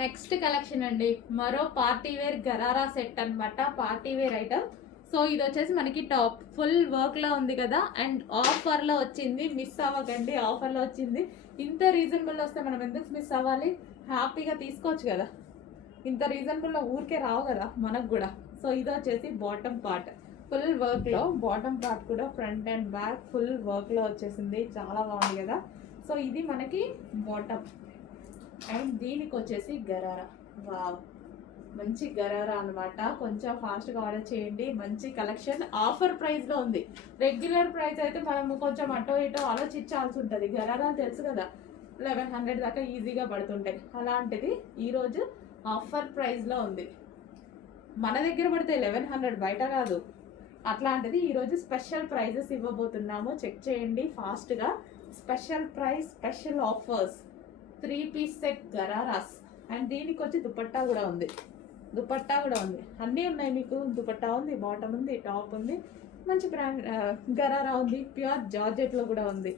Next collection అండి, మరో party wear gharara set అన్నమాట. Party wear item. సో ఇది వచ్చేసి మనకి టాప్ ఫుల్ వర్క్ లో ఉంది కదా, అండ్ ఆఫర్ లో వచ్చింది. మిస్ అవ్వకండి, ఆఫర్ లో వచ్చింది. ఇంత రీజనబుల్ వస్తే మనం ఎందుకు మిస్ అవ్వాలి? హ్యాపీగా తీసుకోవచ్చు కదా. ఇంత రీజనబుల్ లో ఊరికే రావు కదా మనకు కూడా. సో ఇది వచ్చేసి బాటమ్ పార్ట్ ఫుల్ వర్క్ లో, బాటమ్ పార్ట్ కూడా front and back full work లో వచ్చేసింది. చాలా బాగుంది కదా. సో ఇది మనకి బాటమ్, అండ్ దీనికి వచ్చేసి గరారా. వావ్, మంచి గరారా అనమాట. కొంచెం ఫాస్ట్గా ఆర్డర్ చేయండి. మంచి కలెక్షన్ ఆఫర్ ప్రైస్లో ఉంది. రెగ్యులర్ ప్రైస్ అయితే మనము కొంచెం అటో ఇటో ఆలోచించాల్సి ఉంటుంది. గరారా తెలుసు కదా, 1100 దాకా ఈజీగా పడుతుంటాయి. అలాంటిది ఈరోజు ఆఫర్ ప్రైస్లో ఉంది. మన దగ్గర పడితే 1100, బయట కాదు. అట్లాంటిది ఈరోజు స్పెషల్ ప్రైజెస్ ఇవ్వబోతున్నాము. చెక్ చేయండి ఫాస్ట్గా. Special price, special offers. 3 piece set ghararas, and దీనికి వచ్చి దుపట్టా కూడా ఉంది. దుపట్టా కూడా ఉంది, అన్నీ ఉన్నాయి మీకు. దుపట్టా ఉంది, బాటమ్ ఉంది, టాప్ ఉంది, మంచి బ్రాండ్ గరారా ఉంది. ప్యూర్ జార్జెట్లో కూడా ఉంది.